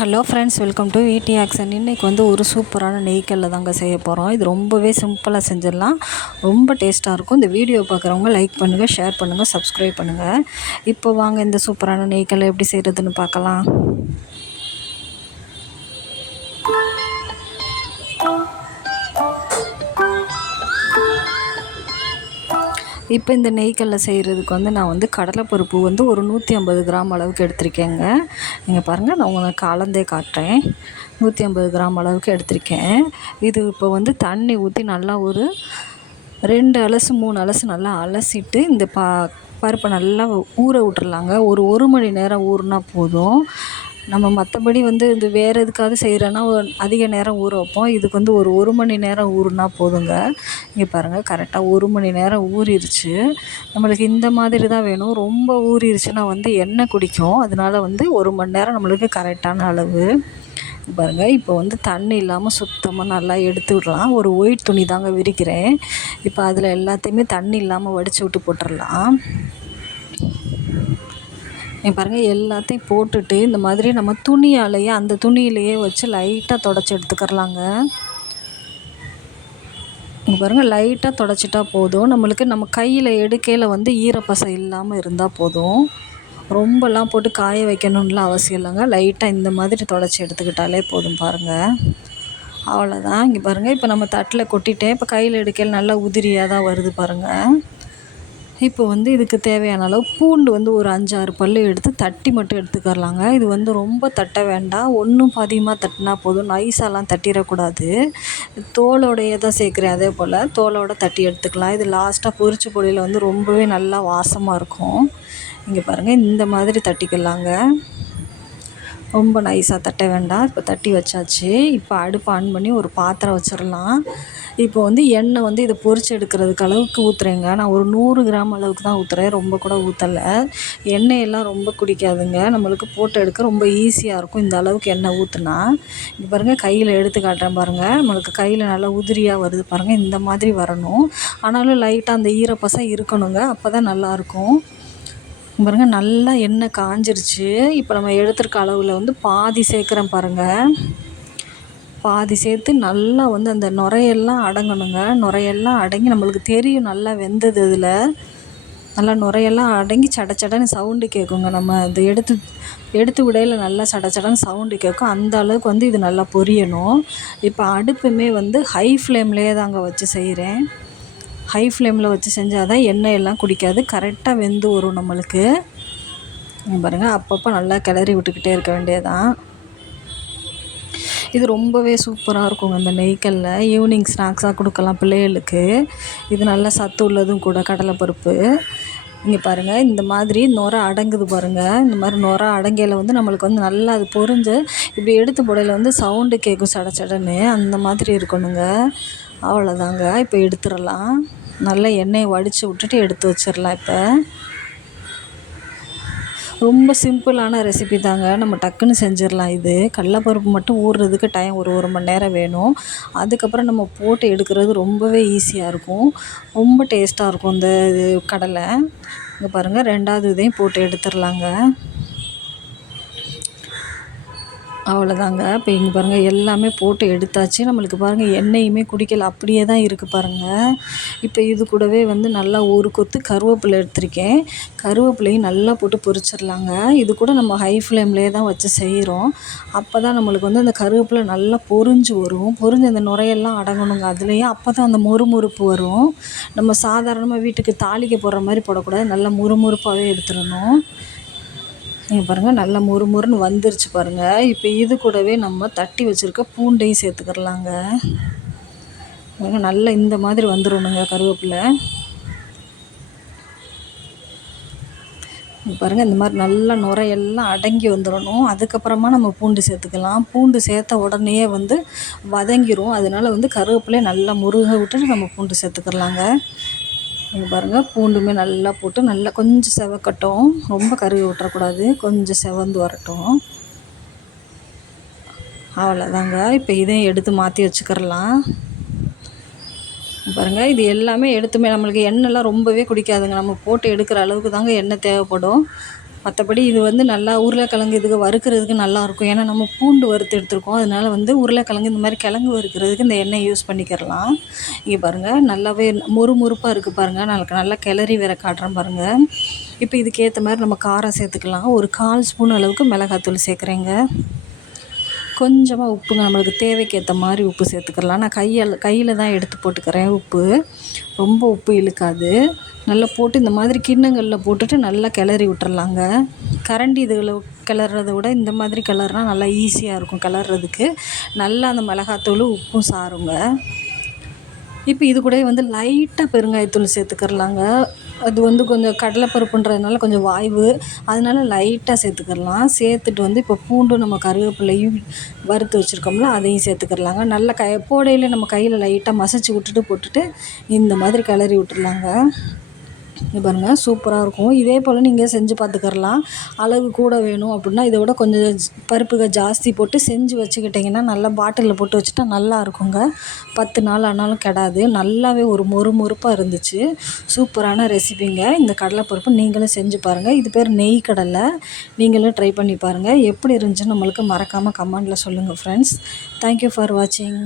Hello friends, welcome to ED action. இன்றைக்கி வந்து ஒரு சூப்பரான நெய்க்கல்ல தாங்க செய்ய போகிறோம். இது ரொம்பவே சிம்பிளாக செஞ்சிடலாம், ரொம்ப டேஸ்ட்டாக இருக்கும். இந்த வீடியோ பார்க்குறவங்க லைக் பண்ணுங்கள், ஷேர் பண்ணுங்கள், சப்ஸ்கிரைப் பண்ணுங்கள். இப்போ வாங்க இந்த சூப்பரான நெய்க்கல்ல எப்படி செய்கிறதுன்னு பார்க்கலாம். இப்போ இந்த நெய்க்கல்ல செய்கிறதுக்கு வந்து நான் வந்து கடலைப்பருப்பு வந்து ஒரு 150 கிராம் அளவுக்கு எடுத்திருக்கேங்க. நீங்கள் பாருங்கள், நான் உங்களுக்கு அளந்தே காட்டுறேன். 150 கிராம் அளவுக்கு எடுத்திருக்கேன். இது இப்போ வந்து தண்ணி ஊற்றி நல்லா ஒரு 2 அலசு 3 அலசு நல்லா அலசிட்டு இந்த பருப்பை நல்லா ஊற விட்டுறலாங்க. ஒரு மணி நேரம் ஊறினா போதும். நம்ம மற்றபடி வந்து இது வேறு எதுக்காவது செய்கிறோன்னா அதிக நேரம் ஊற வைப்போம். இதுக்கு வந்து ஒரு மணி நேரம் ஊறினா போதுங்க. இங்கே பாருங்கள், கரெக்டாக 1 மணி நேரம் ஊறிடுச்சு. நம்மளுக்கு இந்த மாதிரி தான் வேணும். ரொம்ப ஊறிடுச்சுன்னா வந்து எண்ணெய் குடிக்கும். அதனால வந்து 1 மணி நேரம் நம்மளுக்கு கரெக்டான அளவு. பாருங்கள், இப்போ வந்து தண்ணி இல்லாமல் சுத்தமாக நல்லா எடுத்து விடலாம். ஒரு ஒயிட் துணி தாங்க விரிக்கிறேன். இப்போ அதில் எல்லாத்தையுமே தண்ணி இல்லாமல் வடித்து விட்டு போட்டுடலாம். பாருங்கள், எல்லாத்தையும் போட்டுட்டு இந்த மாதிரி நம்ம துணியாலேயே அந்த துணியிலையே வச்சு லைட்டாக தொடச்சி எடுத்துக்கிறலாங்க. பாருங்கள், லைட்டாக தொடச்சிட்டா போதும். நம்மளுக்கு நம்ம கையில் எடுக்கையில் வந்து ஈரப்பசை இல்லாமல் இருந்தால் போதும். ரொம்பலாம் போட்டு காய வைக்கணும்லாம் அவசியம் இல்லைங்க. லைட்டாக இந்த மாதிரி தொடச்சி எடுத்துக்கிட்டாலே போதும். பாருங்கள், அவ்வளோதான். இங்கே பாருங்கள், இப்போ நம்ம தட்டில் கொட்டிட்டேன். இப்போ கையில் எடுக்கையில் நல்லா உதிரியாக தான் வருது பாருங்கள். இப்போ வந்து இதுக்கு தேவையான அளவு பூண்டு வந்து ஒரு 5-6 பல் எடுத்து தட்டி மட்டும் எடுத்துக்கலாங்க. இது வந்து ரொம்ப தட்ட வேண்டாம், ஒன்றும் பாதியமாக தட்டினா போதும். நைஸாலாம் தட்டிடக்கூடாது. தோலோடையே தான் சேர்க்குறேன், அதே போல் தோலோடு தட்டி எடுத்துக்கலாம். இது லாஸ்ட்டாக பொரிச்ச பொடியில் வந்து ரொம்பவே நல்லா வாசமாக இருக்கும். இங்கே பாருங்கள், இந்த மாதிரி தட்டிக்கலாங்க. ரொம்ப நைஸாக தட்ட வேண்டாம். இப்போ தட்டி வச்சாச்சு. இப்போ அடுப்பு ஆன் பண்ணி ஒரு பாத்திரம் வச்சிடலாம். இப்போ வந்து எண்ணெய் வந்து இதை பொரிச்சு எடுக்கிறதுக்கு அளவுக்கு ஊற்றுறேங்க. நான் ஒரு 100 கிராம் அளவுக்கு தான் ஊற்றுறேன், ரொம்ப கூட ஊற்றலை. எண்ணெயெல்லாம் ரொம்ப குடிக்காதுங்க, நம்மளுக்கு போட்டு எடுக்க ரொம்ப ஈஸியாக இருக்கும் இந்த அளவுக்கு எண்ணெய் ஊற்றுனா. இங்கே பாருங்கள், கையில் எடுத்து காட்டுறேன் பாருங்கள். நம்மளுக்கு கையில் நல்லா உதிரியாக வருது பாருங்கள். இந்த மாதிரி வரணும். ஆனாலும் லைட்டாக அந்த ஈரப்பசை இருக்கணுங்க, அப்போ தான் நல்லாயிருக்கும். பாருங்கள், நல்லா எண்ணெய் காஞ்சிருச்சு. இப்போ நம்ம எடுத்துருக்க அளவில் வந்து பாதி சேர்க்குறேன் பாருங்கள். பாதி சேர்த்து நல்லா வந்து அந்த நுரையெல்லாம் அடங்கணுங்க. நுரையெல்லாம் அடங்கி நம்மளுக்கு தெரியும் நல்லா வெந்தது. இதில் நல்லா நுரையெல்லாம் அடங்கி சடச்சடன்னு சவுண்டு கேட்குங்க. நம்ம இந்த எடுத்து விடையில் நல்லா சடச்சடன்னு சவுண்டு கேட்கும். அந்த அளவுக்கு வந்து இது நல்லா பொரியணும். இப்போ அடுப்புமே வந்து ஹை ஃப்ளேம்லேயே தாங்க வச்சு செய்கிறேன். ஹை ஃப்ளேமில் வச்சு செஞ்சால் தான் எண்ணெய் எல்லாம் குடிக்காது, கரெக்டாக வெந்து வரும் நம்மளுக்கு. பாருங்கள், அப்பப்போ நல்லா கிளறி விட்டுக்கிட்டே இருக்க வேண்டியதான். இது ரொம்பவே சூப்பராக இருக்குங்க இந்த நெய்க்கல்ல. ஈவினிங் ஸ்நாக்ஸாக கொடுக்கலாம் பிள்ளைகளுக்கு. இது நல்லா சத்து உள்ளதும் கூட, கடலைப்பருப்பு. இங்கே பாருங்கள், இந்த மாதிரி நுரை அடங்குது பாருங்கள். இந்த மாதிரி நுரை அடங்கையில் வந்து நம்மளுக்கு வந்து நல்லா அது பொரிஞ்சு இப்படி எடுத்து போடையில் வந்து சவுண்டு கேட்கும் சடச்சடன்னு. அந்த மாதிரி இருக்கணுங்க. அவ்வளோதாங்க. இப்போ எடுத்துடலாம். நல்லா எண்ணெயை வடித்து விட்டுட்டு எடுத்து வச்சிடலாம். இப்போ ரொம்ப சிம்பிளான ரெசிபி தாங்க, நம்ம டக்குன்னு செஞ்சிடலாம். இது கடலைப்பருப்பு மட்டும் ஊறுறதுக்கு டைம் ஒரு மணி நேரம் வேணும். அதுக்கப்புறம் நம்ம போட்டு எடுக்கிறது ரொம்பவே ஈஸியாக இருக்கும், ரொம்ப டேஸ்ட்டாக இருக்கும் இந்த கடலை. இங்கே பாருங்கள், 2வது இதையும் போட்டு எடுத்துடலாங்க. அவ்வளோதாங்க. இப்போ இங்கே பாருங்கள், எல்லாமே போட்டு எடுத்தாச்சு. நம்மளுக்கு பாருங்கள், எண்ணெயுமே குடிக்கல, அப்படியே தான் இருக்குது பாருங்கள். இப்போ இது கூடவே வந்து நல்லா ஒரு கொத்து கருவேப்பிலை எடுத்திருக்கேன். கருவேப்பிலையும் நல்லா போட்டு பொரிச்சிடலாங்க. இது கூட நம்ம ஹை ஃப்ளேம்லேயே தான் வச்சு செய்கிறோம். அப்போ தான் நம்மளுக்கு வந்து அந்த கருவேப்பிலை நல்லா பொரிஞ்சு வரும். பொரிஞ்சு அந்த நுரையெல்லாம் அடங்கணுங்க அதுலேயே. அப்போ தான் அந்த மொறுமொறுப்பு வரும். நம்ம சாதாரணமாக வீட்டுக்கு தாளிக்க போடுற மாதிரி போடக்கூடாது, நல்லா மொறுமொறுப்பாகவே எடுத்துடணும். நீங்கள் பாருங்கள், நல்லா மொறுமொறுன்னு வந்துருச்சு பாருங்கள். இப்போ இது கூடவே நம்ம தட்டி வச்சுருக்க பூண்டையும் சேர்த்துக்கிறலாங்க. பாருங்கள், நல்லா இந்த மாதிரி வந்துடணுங்க கருவேப்பிலை. பாருங்கள், இந்த மாதிரி நல்லா நுரையெல்லாம் அடங்கி வந்துடணும். அதுக்கப்புறமா நம்ம பூண்டு சேர்த்துக்கலாம். பூண்டு சேர்த்த உடனே வந்து வதங்கிரும். அதனால் வந்து கருவேப்பிலையை நல்லா முருக விட்டுட்டு நம்ம பூண்டு சேர்த்துக்கிறலாங்க. இங்கே பாருங்கள், பூண்டுமே நல்லா போட்டு நல்லா கொஞ்சம் செவக்கட்டும், ரொம்ப கருவி விட்டுறக்கூடாது, கொஞ்சம் செவந்து வரட்டும். அவ்வளோதாங்க. இப்போ இதையும் எடுத்து மாற்றி வச்சுக்கிறலாம். பாருங்கள், இது எல்லாமே எடுத்துமே நம்மளுக்கு எண்ணெய்லாம் ரொம்பவே குடிக்காதுங்க. நம்ம போட்டு எடுக்கிற அளவுக்கு தாங்க எண்ணெய் தேவைப்படும். மற்றபடி இது வந்து நல்லா உருளைக்கிழங்கு இதுக்கு வறுக்கிறதுக்கு நல்லாயிருக்கும். ஏன்னா நம்ம பூண்டு வறுத்து எடுத்துருக்கோம். அதனால வந்து உருளைக்கிழங்கு இந்த மாதிரி கிழங்கு வறுக்கிறதுக்கு இந்த எண்ணெய் யூஸ் பண்ணிக்கிறலாம். இங்கே பாருங்கள் நல்லாவே மொறுமொறுப்பாக இருக்குது பாருங்கள். நல்லா கிளறி வேற காட்டுறேன் பாருங்கள். இப்போ இதுக்கேற்ற மாதிரி நம்ம காரம் சேர்த்துக்கலாம். ஒரு 1/4 ஸ்பூன் அளவுக்கு மிளகாத்தூள் சேர்க்குறேங்க. கொஞ்சமாக உப்புங்க, நம்மளுக்கு தேவைக்கு ஏற்ற மாதிரி உப்பு சேர்த்துக்கலாம். நான் கையில் தான் எடுத்து போட்டுக்கிறேன் உப்பு. ரொம்ப உப்பு இழுக்காது. நல்லா போட்டு இந்த மாதிரி கிண்ணங்களில் போட்டுட்டு நல்லா கிளறி விட்டுறலாங்க. கரண்டி இதில் கிளறத விட இந்த மாதிரி கிளறுனா நல்லா ஈஸியாக இருக்கும் கிளறதுக்கு. நல்லா அந்த மிளகாத்தூள் உப்பும் சாருங்க. இப்போ இது கூட வந்து லைட்டாக பெருங்காயத்தூள் சேர்த்துக்கிறலாங்க. அது வந்து கொஞ்சம் கடலைப்பருப்புன்றதுனால கொஞ்சம் வாய்வு, அதனால லைட்டாக சேர்த்துக்கிறலாம். சேர்த்துட்டு வந்து இப்போ பூண்டும் நம்ம கருவேப்பிலையும் வறுத்து வச்சுருக்கோம்ல, அதையும் சேர்த்துக்கிறலாங்க. நல்லா போடையில் நம்ம கையில் லைட்டாக மசிச்சு விட்டுட்டு போட்டுட்டு இந்த மாதிரி கிளறி விட்டுறலாங்க. இங்கே பாருங்கள் சூப்பராக இருக்கும். இதே போல் நீங்கள் செஞ்சு பார்த்துக்கிறலாம். அளவு கூட வேணும் அப்படின்னா இதை விட கொஞ்சம் பருப்புகள் ஜாஸ்தி போட்டு செஞ்சு வச்சுக்கிட்டிங்கன்னா நல்லா பாட்டிலில் போட்டு வச்சுட்டா நல்லா இருக்குங்க. 10 நாள் ஆனாலும் கெடாது. நல்லாவே ஒரு மொறுமொறுப்பாக இருந்துச்சு. சூப்பரான ரெசிபிங்க. இந்த கடலைப்பருப்பு நீங்களும் செஞ்சு பாருங்கள். இது பேர் நெய் கடலை. நீங்களும் ட்ரை பண்ணி பாருங்கள். எப்படி இருந்துச்சுன்னு நம்மளுக்கு மறக்காமல் கமெண்டில் சொல்லுங்கள் ஃப்ரெண்ட்ஸ். தேங்க்யூ ஃபார் வாட்சிங்.